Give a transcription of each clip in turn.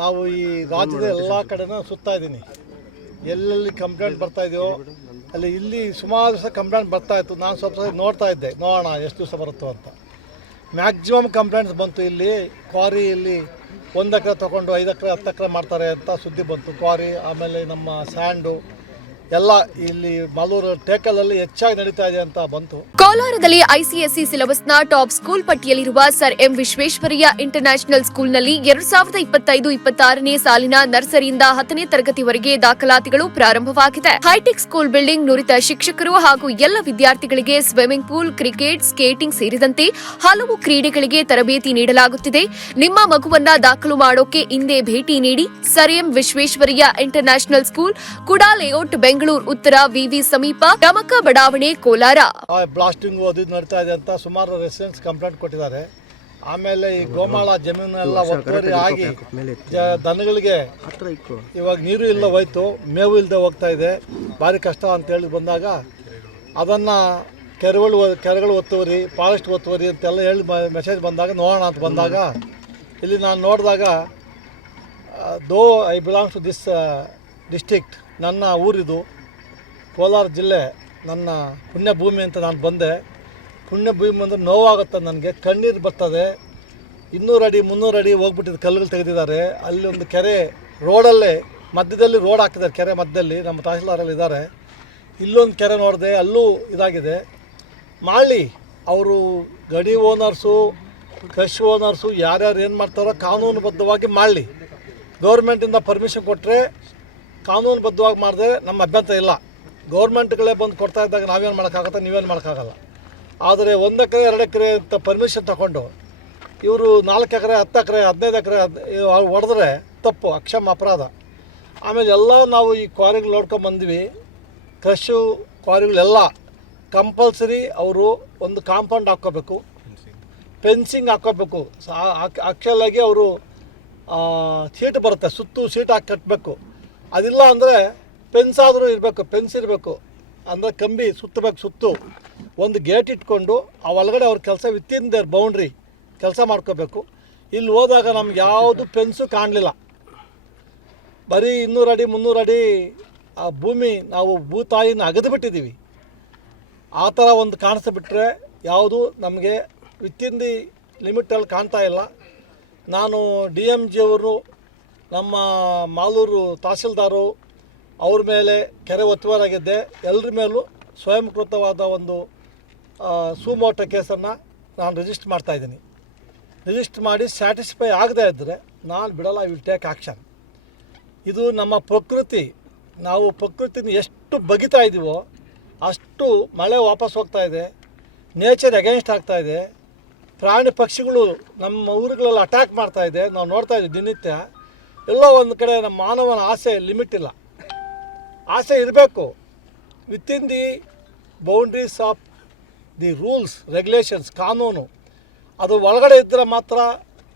ನಾವು ಈ ರಾಜ್ಯದ ಎಲ್ಲ ಕಡೆನೂ ಸುತ್ತಾ ಇದ್ದೀನಿ. ಎಲ್ಲೆಲ್ಲಿ ಕಂಪ್ಲೇಂಟ್ ಬರ್ತಾಯಿದೆಯೋ ಇಲ್ಲಿ ಸುಮಾರು ದಿವಸ ಕಂಪ್ಲೇಂಟ್ ಬರ್ತಾಯಿತ್ತು. ನಾನು ಸ್ವಲ್ಪ ನೋಡ್ತಾ ಇದ್ದೆ, ನೋಡೋಣ ಎಷ್ಟು ದಿವಸ ಬರುತ್ತೋ ಅಂತ. ಮ್ಯಾಕ್ಸಿಮಮ್ ಕಂಪ್ಲೇಂಟ್ಸ್ ಬಂತು. ಇಲ್ಲಿ ಕ್ವಾರಿಯಲ್ಲಿ 1 ಎಕರೆ ತೊಗೊಂಡು 5 ಎಕರೆ 10 ಎಕರೆ ಮಾಡ್ತಾರೆ ಅಂತ ಸುದ್ದಿ ಬಂತು. ಕ್ವಾರಿ, ಆಮೇಲೆ ನಮ್ಮ ಸ್ಯಾಂಡು ಎಲ್ಲ ಇಲ್ಲಿ ಮಾಲೂರು ಟೇಕಲಲ್ಲಿ ಹೆಚ್ಚಾಗಿ ನಡೀತಾ ಇದೆ ಅಂತ ಬಂತು. ಕೋಲಾರದಲ್ಲಿ ಐಸಿಎಸ್ಸಿ ಸಿಲೆಬಸ್ನ ಟಾಪ್ ಸ್ಕೂಲ್ ಪಟ್ಟಿಯಲ್ಲಿರುವ ಸರ್ ಎಂ ವಿಶ್ವೇಶ್ವರಯ್ಯ ಇಂಟರ್ನ್ಯಾಷನಲ್ ಸ್ಕೂಲ್ನಲ್ಲಿ 2025-26ನೇ ಸಾಲಿನ ನರ್ಸರಿಯಿಂದ 10ನೇ ತರಗತಿವರೆಗೆ ದಾಖಲಾತಿಗಳು ಪ್ರಾರಂಭವಾಗಿದೆ. ಹೈಟೆಕ್ ಸ್ಕೂಲ್ ಬಿಲ್ಡಿಂಗ್, ನುರಿತ ಶಿಕ್ಷಕರು ಹಾಗೂ ಎಲ್ಲ ವಿದ್ಯಾರ್ಥಿಗಳಿಗೆ ಸ್ವಿಮ್ಮಿಂಗ್ ಪೂಲ್, ಕ್ರಿಕೆಟ್, ಸ್ಕೇಟಿಂಗ್ ಸೇರಿದಂತೆ ಹಲವು ಕ್ರೀಡೆಗಳಿಗೆ ತರಬೇತಿ ನೀಡಲಾಗುತ್ತಿದೆ. ನಿಮ್ಮ ಮಗುವನ್ನ ದಾಖಲು ಮಾಡೋಕೆ ಇಂದೇ ಭೇಟಿ ನೀಡಿ. Sir M Visvesvaraya international school, ಕುಡಾ ಲೇಔಟ್, ಬೆಂಗಳೂರು ಉತ್ತರ, ವಿವಿ ಸಮೀಪ, ಟಮಕ ಬಡಾವಣೆ, ಕೋಲಾರ. ಬ್ಲಾಸ್ಟಿಂಗ್ ಅದು ನಡೀತಾ ಇದೆ ಅಂತ ಸುಮಾರು ರೆಸಿಡೆಂಟ್ಸ್ ಕಂಪ್ಲೇಂಟ್ ಕೊಟ್ಟಿದ್ದಾರೆ. ಆಮೇಲೆ ಈ ಗೋಮಾಳ ಜಮೀನೆಲ್ಲ ಒತ್ತುವರಿ ಆಗಿ ದನಗಳಿಗೆ ಇವಾಗ ನೀರು ಇಲ್ಲ ಹೋಯ್ತು, ಮೇವು ಇಲ್ಲದೆ ಹೋಗ್ತಾ ಇದೆ, ಭಾರಿ ಕಷ್ಟ ಅಂತೇಳಿ ಬಂದಾಗ ಅದನ್ನು ಕೆರೆಗಳು ಒತ್ತುವರಿ, ಫಾರೆಸ್ಟ್ ಒತ್ತುವರಿ ಅಂತೆಲ್ಲ ಹೇಳಿ ಮೆಸೇಜ್ ಬಂದಾಗ ನೋಡೋಣ ಅಂತ ಬಂದಾಗ ಇಲ್ಲಿ ನಾನು ನೋಡಿದಾಗ though I belongs to this district, ನನ್ನ ಊರಿದು ಕೋಲಾರ ಜಿಲ್ಲೆ, ನನ್ನ ಪುಣ್ಯಭೂಮಿ ಅಂತ ನಾನು ಬಂದೆ. ಪುಣ್ಯಭೂಮಿ ಅಂದರೆ ನೋವಾಗುತ್ತೆ ನನಗೆ, ಕಣ್ಣೀರು ಬರ್ತದೆ. 200 ಅಡಿ 300 ಅಡಿ ಹೋಗ್ಬಿಟ್ಟಿದ್ದು ಕಲ್ಲುಗಳು ತೆಗೆದಿದ್ದಾರೆ. ಅಲ್ಲಿ ಒಂದು ಕೆರೆ ರೋಡಲ್ಲೇ ಮಧ್ಯದಲ್ಲಿ ರೋಡ್ ಹಾಕಿದ್ದಾರೆ, ಕೆರೆ ಮಧ್ಯದಲ್ಲಿ ನಮ್ಮ ತಹಸೀಲ್ದಾರಲ್ಲಿ ಇದ್ದಾರೆ. ಇಲ್ಲೊಂದು ಕೆರೆ ನೋಡಿದೆ, ಅಲ್ಲೂ ಇದಾಗಿದೆ. ಮಾಡಲಿ, ಅವರು ಗಡಿ ಓನರ್ಸು, ಕ್ರಷ್ ಓನರ್ಸು ಯಾರ್ಯಾರು ಏನು ಮಾಡ್ತಾರೋ ಕಾನೂನುಬದ್ಧವಾಗಿ ಮಾಡಲಿ. ಗೌರ್ಮೆಂಟಿಂದ ಪರ್ಮಿಷನ್ ಕೊಟ್ಟರೆ ಕಾನೂನುಬದ್ಧವಾಗಿ ಮಾಡಿದ್ರೆ ನಮ್ಮ ಅಭ್ಯಂತರ ಇಲ್ಲ. ಗೌರ್ಮೆಂಟ್ಗಳೇ ಬಂದು ಕೊಡ್ತಾ ಇದ್ದಾಗ ನಾವೇನು ಮಾಡೋಕ್ಕಾಗತ್ತೆ, ನೀವೇನು ಮಾಡೋಕ್ಕಾಗಲ್ಲ. ಆದರೆ 1 ಎಕರೆ 2 ಎಕರೆ ಅಂತ ಪರ್ಮಿಷನ್ ತಗೊಂಡು ಇವರು 4 ಎಕರೆ 10 ಎಕರೆ 15 ಎಕರೆ ಹೊಡೆದ್ರೆ ತಪ್ಪು, ಅಕ್ಷಮ ಅಪರಾಧ. ಆಮೇಲೆ ಎಲ್ಲ ನಾವು ಈ ಕ್ವಾರಿಗಳು ನೋಡ್ಕೊಂಬಂದ್ವಿ. ಕ್ರಷು ಕ್ವಾರಿಗಳೆಲ್ಲ ಕಂಪಲ್ಸರಿ ಅವರು ಒಂದು ಕಾಂಪೌಂಡ್ ಹಾಕ್ಕೋಬೇಕು, ಫೆನ್ಸಿಂಗ್ ಹಾಕ್ಕೋಬೇಕು. ಆ್ಯಕ್ಚುಲಾಗಿ ಅವರು ಸೀಟ್ ಬರುತ್ತೆ, ಸುತ್ತು ಸೀಟ್ ಹಾಕಿ ಕಟ್ಟಬೇಕು. ಅದಿಲ್ಲ ಅಂದರೆ ಫೆನ್ಸ್ ಆದರೂ ಇರಬೇಕು, ಫೆನ್ಸ್ ಇರಬೇಕು ಅಂದರೆ ಕಂಬಿ ಸುತ್ತಬೇಕು. ಸುತ್ತು ಒಂದು ಗೇಟ್ ಇಟ್ಕೊಂಡು ಆ ಒಳಗಡೆ ಅವ್ರ ಕೆಲಸ ವಿತಿನ್ ದೇರ್ ಬೌಂಡ್ರಿ ಕೆಲಸ ಮಾಡ್ಕೋಬೇಕು. ಇಲ್ಲಿ ಹೋದಾಗ ನಮ್ಗೆ ಯಾವುದು ಫೆನ್ಸು ಕಾಣಲಿಲ್ಲ. ಬರೀ 200 ಅಡಿ 300 ಅಡಿ ಆ ಭೂಮಿ ನಾವು ಭೂತಾಯಿನ ಅಗದು ಬಿಟ್ಟಿದ್ದೀವಿ. ಆ ಥರ ಒಂದು ಕಾಣಿಸ್ಬಿಟ್ರೆ ಯಾವುದು ನಮಗೆ ವಿತಿನ್ ದಿ ಲಿಮಿಟಲ್ಲಿ ಕಾಣ್ತಾ ಇಲ್ಲ. ನಾನು DMG ಅವರು, ನಮ್ಮ ಮಾಲೂರು ತಹಸೀಲ್ದಾರು ಅವ್ರ ಮೇಲೆ ಕೆರೆ ಒತ್ತುವರಾಗಿದ್ದೆ. ಎಲ್ಲರ ಮೇಲೂ ಸ್ವಯಂಕೃತವಾದ ಒಂದು ಸುಮೋಟೋ ಕೇಸನ್ನು ನಾನು ರಿಜಿಸ್ಟರ್ ಮಾಡ್ತಾಯಿದ್ದೀನಿ. ರಿಜಿಸ್ಟರ್ ಮಾಡಿ ಸ್ಯಾಟಿಸ್ಫೈ ಆಗದೇ ಇದ್ದರೆ ನಾನು ಬಿಡಲ್ಲ, ಐ ವಿಲ್ ಟೇಕ್ ಆ್ಯಕ್ಷನ್. ಇದು ನಮ್ಮ ಪ್ರಕೃತಿ. ನಾವು ಪ್ರಕೃತಿನ ಎಷ್ಟು ಬಗಿತಾ ಇದ್ದೀವೋ ಅಷ್ಟು ಮಳೆ ವಾಪಸ್ ಹೋಗ್ತಾ ಇದೆ, ನೇಚರ್ ಅಗೇನ್ಸ್ಟ್ ಆಗ್ತಾ ಇದೆ. ಪ್ರಾಣಿ ಪಕ್ಷಿಗಳು ನಮ್ಮ ಊರುಗಳೆಲ್ಲ ಅಟ್ಯಾಕ್ ಮಾಡ್ತಾ ಇದೆ, ನಾವು ನೋಡ್ತಾ ಇದ್ದೀವಿ ದಿನನಿತ್ಯ. ಎಲ್ಲೋ ಒಂದು ಕಡೆ ನಮ್ಮ ಮಾನವನ ಆಸೆ ಲಿಮಿಟ್ ಇಲ್ಲ. ಆಸೆ ಇರಬೇಕು within the boundaries of the rules regulations, ಕಾನೂನು. ಅದು ಒಳಗಡೆ ಇದ್ದರೆ ಮಾತ್ರ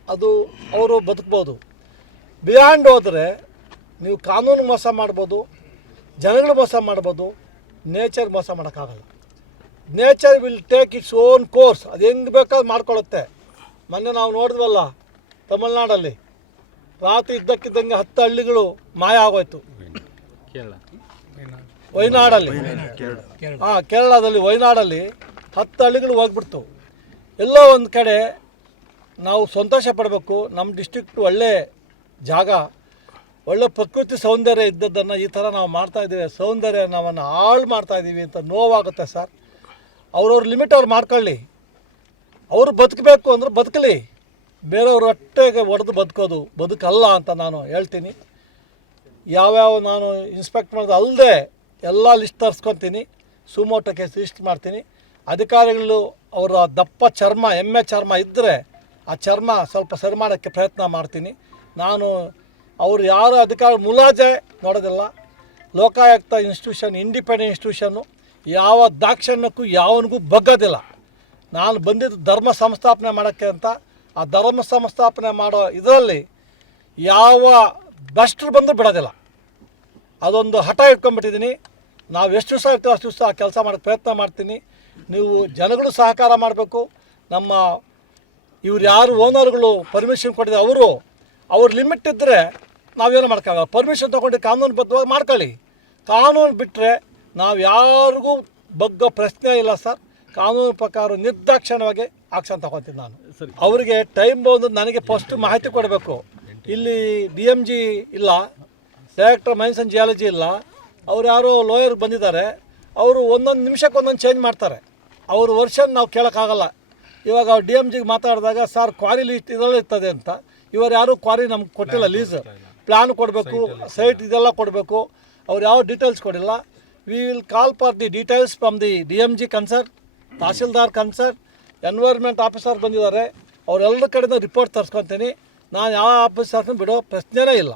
ಅದು ಅವರು ಬದುಕ್ಬೋದು. ಬಿಯಾಂಡ್ ಹೋದರೆ ನೀವು ಕಾನೂನು ಮೋಸ ಮಾಡ್ಬೋದು, ಜನಗಳು ಮೋಸ ಮಾಡ್ಬೋದು, ನೇಚರ್ ಮೋಸ ಮಾಡೋಕ್ಕಾಗಲ್ಲ. Nature will take its own course. ಅದು ಹೆಂಗೆ ಬೇಕಾದ್ರೂ ಮಾಡ್ಕೊಳ್ಳುತ್ತೆ. ಮೊನ್ನೆ ನಾವು ನೋಡಿದ್ವಲ್ಲ ತಮಿಳ್ನಾಡಲ್ಲಿ, ರಾತ್ರಿ ಇದ್ದಕ್ಕಿದ್ದಂಗೆ 10 ಹಳ್ಳಿಗಳು ಮಾಯ ಆಗೋಯ್ತು. ವಯನಾಡಲ್ಲಿ, ಕೇರಳದಲ್ಲಿ ವಯನಾಡಲ್ಲಿ 10 ಹಳ್ಳಿಗಳು ಹೋಗ್ಬಿಡ್ತು. ಎಲ್ಲೋ ಒಂದು ಕಡೆ ನಾವು ಸಂತೋಷ ಪಡಬೇಕು. ನಮ್ಮ ಡಿಸ್ಟ್ರಿಕ್ಟ್ ಒಳ್ಳೆ ಜಾಗ, ಒಳ್ಳೆ ಪ್ರಕೃತಿ ಸೌಂದರ್ಯ ಇದ್ದದ್ದನ್ನು ಈ ಥರ ನಾವು ಮಾಡ್ತಾಯಿದ್ದೀವಿ. ಸೌಂದರ್ಯ ನಾವನ್ನು ಹಾಳು ಮಾಡ್ತಾಯಿದ್ದೀವಿ ಅಂತ ನೋವಾಗುತ್ತೆ ಸರ್. ಅವ್ರವ್ರ ಲಿಮಿಟ್ ಅವ್ರು ಮಾಡ್ಕೊಳ್ಳಿ. ಅವರು ಬದುಕಬೇಕು ಅಂದ್ರೆ ಬದುಕಲಿ, ಬೇರೆಯವ್ರ ಹೊಟ್ಟೆಗೆ ಹೊಡೆದು ಬದುಕೋದು ಬದುಕಲ್ಲ ಅಂತ ನಾನು ಹೇಳ್ತೀನಿ. ಯಾವ್ಯಾವ ನಾನು ಇನ್ಸ್ಪೆಕ್ಟ್ ಮಾಡೋದು ಅಲ್ಲದೆ ಎಲ್ಲ ಲಿಸ್ಟ್ ತರಿಸ್ಕೊತೀನಿ, ಸುಮೋಟೋ ಕೇಸ್ ರಿಜಿಸ್ಟರ್ ಮಾಡ್ತೀನಿ. ಅಧಿಕಾರಿಗಳು ಅವರ ದಪ್ಪ ಚರ್ಮ, ಎಮ್ಮೆ ಚರ್ಮ ಇದ್ದರೆ ಆ ಚರ್ಮ ಸ್ವಲ್ಪ ಸರಿ ಮಾಡೋಕ್ಕೆ ಪ್ರಯತ್ನ ಮಾಡ್ತೀನಿ. ನಾನು ಅವರು ಯಾರು ಅಧಿಕಾರಿ ಮುಲಾಜೆ ನೋಡೋದಿಲ್ಲ. ಲೋಕಾಯುಕ್ತ ಇನ್ಸ್ಟಿಟ್ಯೂಷನ್, ಇಂಡಿಪೆಂಡೆಂಟ್ ಇನ್ಸ್ಟಿಟ್ಯೂಷನ್ನು ಯಾವ ದಾಕ್ಷಣ್ಯಕ್ಕೂ ಯಾವನಿಗೂ ಬಗ್ಗೋದಿಲ್ಲ. ನಾನು ಬಂದಿದ್ದು ಧರ್ಮ ಸಂಸ್ಥಾಪನೆ ಮಾಡೋಕ್ಕೆ ಅಂತ. ಆ ಧರ್ಮ ಸಂಸ್ಥಾಪನೆ ಮಾಡೋ ಇದರಲ್ಲಿ ಯಾವ ಭ್ರಷ್ಟರು ಬಂದರೂ ಬಿಡೋದಿಲ್ಲ. ಅದೊಂದು ಹಠ ಇಟ್ಕೊಂಡ್ಬಿಟ್ಟಿದ್ದೀನಿ. ನಾವು ಎಷ್ಟು ದಿವಸ ಇರ್ತೀವಿ ಅಷ್ಟು ದಿವಸ ಆ ಕೆಲಸ ಮಾಡೋಕ್ಕೆ ಪ್ರಯತ್ನ ಮಾಡ್ತೀನಿ. ನೀವು ಜನಗಳು ಸಹಕಾರ ಮಾಡಬೇಕು. ನಮ್ಮ ಇವ್ರು ಯಾರು ಓನರ್ಗಳು ಪರ್ಮಿಷನ್ ಕೊಟ್ಟಿದ್ದಾರೆ ಅವರು ಅವ್ರ ಲಿಮಿಟ್ ಇದ್ದರೆ ನಾವೇನು ಮಾಡ್ಕೊಳ್ಳೋಲ್ಲ. ಪರ್ಮಿಷನ್ ತೊಗೊಂಡು ಕಾನೂನುಬದ್ಧವಾಗಿ ಮಾಡ್ಕೊಳ್ಳಿ. ಕಾನೂನು ಬಿಟ್ಟರೆ ನಾವು ಯಾರಿಗೂ ಬಗ್ಗೋ ಪ್ರಶ್ನೆ ಇಲ್ಲ ಸರ್. ಕಾನೂನು ಪ್ರಕಾರ ನಿರ್ದಾಕ್ಷಿಣ್ಯವಾಗಿ ಆಕ್ಷನ್ ತಗೊತೀನಿ ನಾನು. ಅವರಿಗೆ ಟೈಮ್ ಬಂದು ನನಗೆ ಫಸ್ಟ್ ಮಾಹಿತಿ ಕೊಡಬೇಕು. ಇಲ್ಲಿ DMG ಇಲ್ಲ, ಡೈರೆಕ್ಟರ್ ಮೈನ್ಸ್ ಆ್ಯಂಡ್ ಜಿಯಾಲಜಿ ಇಲ್ಲ, ಅವ್ರು ಯಾರೋ ಲಾಯರ್ ಬಂದಿದ್ದಾರೆ. ಅವರು ಒಂದೊಂದು ನಿಮಿಷಕ್ಕೆ ಒಂದೊಂದು ಚೇಂಜ್ ಮಾಡ್ತಾರೆ. ಅವ್ರ ವರ್ಷನ್ ನಾವು ಕೇಳೋಕ್ಕಾಗಲ್ಲ. ಇವಾಗ ಅವ್ರು DMGಗೆ ಮಾತಾಡಿದಾಗ ಸರ್ ಕ್ವಾರಿ ಲೀಸ್ಟ್ ಇದೆಲ್ಲ ಇರ್ತದೆ ಅಂತ, ಇವರು ಯಾರೂ ಕ್ವಾರಿ ನಮ್ಗೆ ಕೊಟ್ಟಿಲ್ಲ. ಲೀಸ್ ಪ್ಲ್ಯಾನ್ ಕೊಡಬೇಕು, ಸೈಟ್ ಇದೆಲ್ಲ ಕೊಡಬೇಕು. ಅವ್ರು ಯಾವ ಡೀಟೇಲ್ಸ್ ಕೊಡಿಲ್ಲ. We will call for the details from the DMG concern, tahsildar concern, environment officer ಬಂದಿದ್ದಾರೆ. ಅವರೆಲ್ಲರ ಕಡೆಯಿಂದ ರಿಪೋರ್ಟ್ ತರಿಸ್ಕೊತೀನಿ. ನಾನು ಯಾವ ಆಫೀಸರ್ನ ಬಿಡೋ ಪ್ರಶ್ನೆನೇ ಇಲ್ಲ.